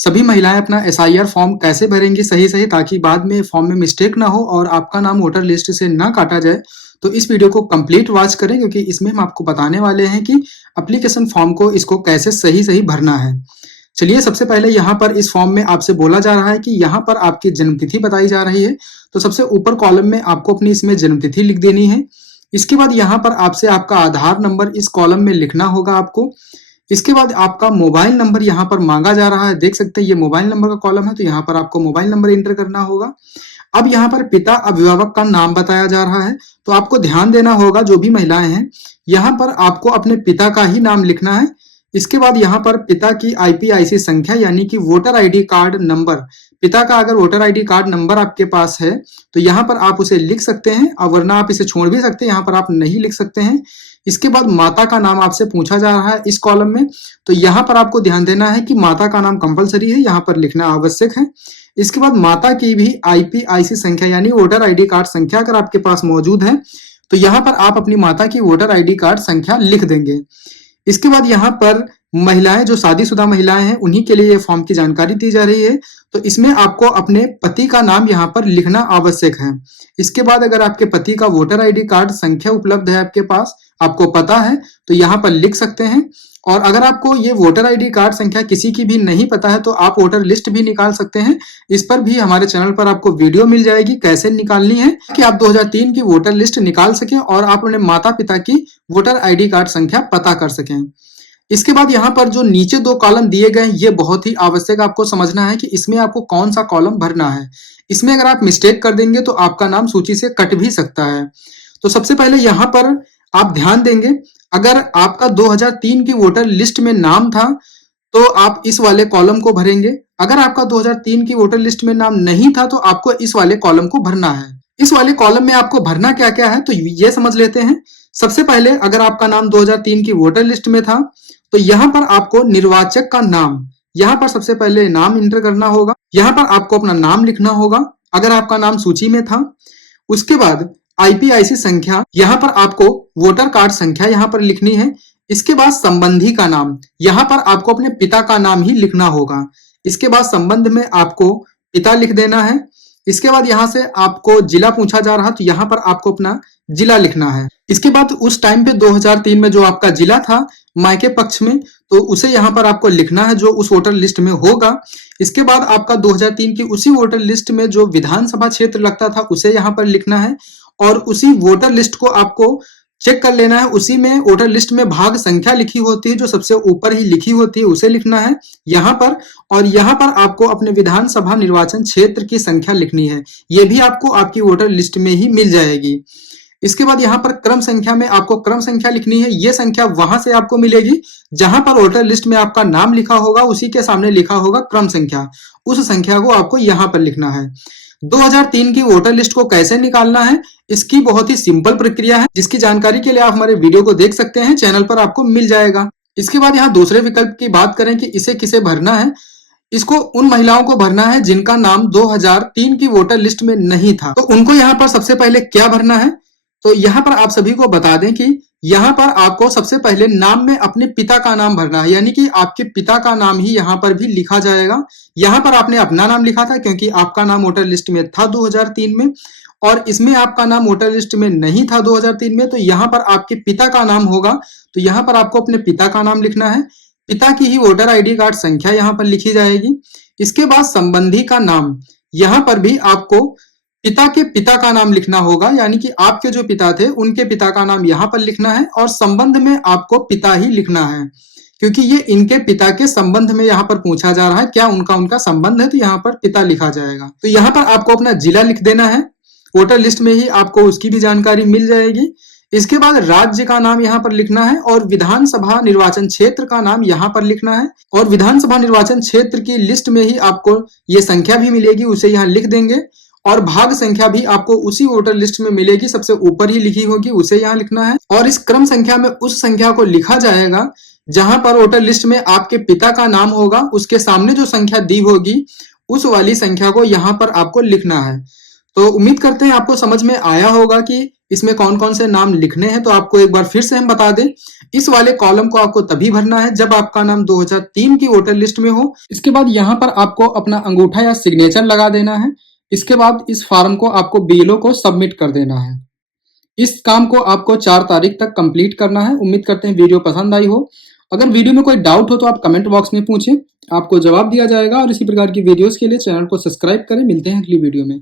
सभी महिलाएं अपना एसआईआर फॉर्म कैसे भरेंगी सही ताकि बाद में फॉर्म में मिस्टेक ना हो और आपका नाम वोटर लिस्ट से ना काटा जाए। तो इस वीडियो को कंप्लीट वॉच करें क्योंकि इसमें हम आपको बताने वाले हैं कि एप्लीकेशन फॉर्म को इसको कैसे सही भरना है। चलिए सबसे पहले यहाँ पर इस फॉर्म में आपसे बोला जा रहा है कि यहाँ पर आपकी जन्मतिथि बताई जा रही है। तो सबसे ऊपर कॉलम में आपको अपनी इसमें जन्मतिथि लिख देनी है। इसके बाद यहाँ पर आपसे आपका आधार नंबर इस कॉलम में लिखना होगा आपको। इसके बाद आपका मोबाइल नंबर यहाँ पर मांगा जा रहा है, देख सकते हैं ये मोबाइल नंबर का कॉलम है, तो यहाँ पर आपको मोबाइल नंबर एंटर करना होगा। अब यहाँ पर पिता अभिभावक का नाम बताया जा रहा है, तो आपको ध्यान देना होगा जो भी महिलाएं हैं यहाँ पर आपको अपने पिता का ही नाम लिखना है। इसके बाद यहाँ पर पिता की आईपीआईसी संख्या यानी कि वोटर आईडी कार्ड नंबर, पिता का अगर वोटर आईडी कार्ड नंबर आपके पास है तो यहाँ पर आप उसे लिख सकते हैं, और वरना आप इसे छोड़ भी सकते हैं, यहाँ पर आप नहीं लिख सकते हैं। इसके बाद माता का नाम आपसे पूछा जा रहा है इस कॉलम में, तो यहाँ पर आपको ध्यान देना है कि माता का नाम कंपलसरी है, यहाँ पर लिखना आवश्यक है। इसके बाद माता की भी आईपीआईसी संख्या यानी वोटर आईडी कार्ड संख्या अगर आपके पास मौजूद है तो यहाँ पर आप अपनी माता की वोटर आईडी कार्ड संख्या लिख देंगे। इसके बाद यहाँ पर महिलाएं जो शादीशुदा महिलाएं हैं उन्हीं के लिए ये फॉर्म की जानकारी दी जा रही है, तो इसमें आपको अपने पति का नाम यहाँ पर लिखना आवश्यक है। इसके बाद अगर आपके पति का वोटर आईडी कार्ड संख्या उपलब्ध है आपके पास, आपको पता है, तो यहाँ पर लिख सकते हैं। और अगर आपको ये वोटर आईडी कार्ड संख्या किसी की भी नहीं पता है तो आप वोटर लिस्ट भी निकाल सकते हैं। इस पर भी हमारे चैनल पर आपको वीडियो मिल जाएगी कैसे निकालनी है कि आप 2003 की वोटर लिस्ट निकाल सकें और आप अपने माता पिता की वोटर आईडी कार्ड संख्या पता कर सकें। इसके बाद यहाँ पर जो नीचे दो कॉलम दिए गए हैं ये बहुत ही आवश्यक आपको समझना है कि इसमें आपको कौन सा कॉलम भरना है। इसमें अगर आप मिस्टेक कर देंगे तो आपका नाम सूची से कट भी सकता है। तो सबसे पहले यहाँ पर आप ध्यान देंगे, अगर आपका 2003 की वोटर लिस्ट में नाम था तो आप इस वाले कॉलम को भरेंगे। अगर आपका 2003 की वोटर लिस्ट में नाम नहीं था तो आपको इस वाले कॉलम को भरना है। इस वाले कॉलम में आपको भरना क्या क्या है तो ये समझ लेते हैं। सबसे पहले अगर आपका नाम 2003 की वोटर लिस्ट में था तो यहाँ पर आपको निर्वाचक का नाम, यहाँ पर सबसे पहले नाम इंटर करना होगा। यहाँ पर आपको अपना नाम लिखना होगा अगर आपका नाम सूची में था। उसके बाद आईपीआईसी संख्या, यहाँ पर आपको वोटर कार्ड संख्या यहाँ पर लिखनी है। इसके बाद संबंधी का नाम, यहाँ पर आपको अपने पिता का नाम ही लिखना होगा। इसके बाद संबंध में आपको पिता लिख देना है। इसके बाद यहाँ से आपको जिला पूछा जा रहा तो यहाँ पर आपको अपना जिला लिखना है। इसके बाद उस टाइम पे 2003 में जो आपका जिला था मायके पक्ष में, तो उसे यहाँ पर आपको लिखना है जो उस वोटर लिस्ट में होगा। इसके बाद आपका 2003 की उसी वोटर लिस्ट में जो विधानसभा क्षेत्र लगता था उसे यहाँ पर लिखना है, और उसी वोटर लिस्ट को आपको चेक कर लेना है। उसी में वोटर लिस्ट में भाग संख्या लिखी होती है जो सबसे ऊपर ही लिखी होती है उसे लिखना है यहाँ पर, और यहाँ पर आपको अपने विधानसभा निर्वाचन क्षेत्र की संख्या लिखनी है। ये भी आपको आपकी वोटर लिस्ट में ही मिल जाएगी। इसके बाद यहाँ पर क्रम संख्या में आपको क्रम संख्या लिखनी है। ये संख्या वहां से आपको मिलेगी जहां पर वोटर लिस्ट में आपका नाम लिखा होगा, उसी के सामने लिखा होगा क्रम संख्या, उस संख्या को आपको यहाँ पर लिखना है। 2003 की वोटर लिस्ट को कैसे निकालना है इसकी बहुत ही सिंपल प्रक्रिया है, जिसकी जानकारी के लिए आप हमारे वीडियो को देख सकते हैं, चैनल पर आपको मिल जाएगा। इसके बाद यहाँ दूसरे विकल्प की बात करें कि इसे किसे भरना है, इसको उन महिलाओं को भरना है जिनका नाम 2003 की वोटर लिस्ट में नहीं था। तो उनको यहाँ पर सबसे पहले क्या भरना है, तो यहाँ पर आप सभी को बता दें कि यहाँ पर आपको सबसे पहले नाम में अपने पिता का नाम भरना है, यानी कि आपके पिता का नाम ही यहाँ पर भी लिखा जाएगा। यहाँ पर आपने अपना नाम लिखा था क्योंकि आपका नाम वोटर लिस्ट में था 2003 में, और इसमें आपका नाम वोटर लिस्ट में नहीं था 2003 में, तो यहाँ पर आपके पिता का नाम होगा। तो यहाँ पर आपको अपने पिता का नाम लिखना है। पिता की ही वोटर आईडी कार्ड संख्या यहाँ पर लिखी जाएगी। इसके बाद संबंधी का नाम, यहाँ पर भी आपको पिता के पिता का नाम लिखना होगा, यानी कि आपके जो पिता थे उनके पिता का नाम यहाँ पर लिखना है, और संबंध में आपको पिता ही लिखना है क्योंकि ये इनके पिता के संबंध में यहाँ पर पूछा जा रहा है, क्या उनका संबंध है, तो यहाँ पर पिता लिखा जाएगा। तो यहाँ पर आपको अपना जिला लिख देना है, वोटर लिस्ट में ही आपको उसकी भी जानकारी मिल जाएगी। इसके बाद राज्य का नाम यहाँ पर लिखना है, और विधानसभा निर्वाचन क्षेत्र का नाम यहाँ पर लिखना है, और विधानसभा निर्वाचन क्षेत्र की लिस्ट में ही आपको ये संख्या भी मिलेगी, उसे यहाँ लिख देंगे, और भाग संख्या भी आपको उसी वोटर लिस्ट में मिलेगी, सबसे ऊपर ही लिखी होगी, उसे यहाँ लिखना है। और इस क्रम संख्या में उस संख्या को लिखा जाएगा जहां पर वोटर लिस्ट में आपके पिता का नाम होगा, उसके सामने जो संख्या दी होगी उस वाली संख्या को यहाँ पर आपको लिखना है। तो उम्मीद करते हैं आपको समझ में आया होगा कि इसमें कौन कौन से नाम लिखने हैं तो आपको एक बार फिर से हम बता दें, इस वाले कॉलम को आपको तभी भरना है जब आपका नाम 2003 की वोटर लिस्ट में हो। इसके बाद यहाँ पर आपको अपना अंगूठा या सिग्नेचर लगा देना है। इसके बाद इस फॉर्म को आपको बीएलओ को सबमिट कर देना है। इस काम को आपको 4 तारीख तक कंप्लीट करना है। उम्मीद करते हैं वीडियो पसंद आई हो। अगर वीडियो में कोई डाउट हो तो आप कमेंट बॉक्स में पूछें, आपको जवाब दिया जाएगा। और इसी प्रकार की वीडियोस के लिए चैनल को सब्सक्राइब करें। मिलते हैं अगली वीडियो में।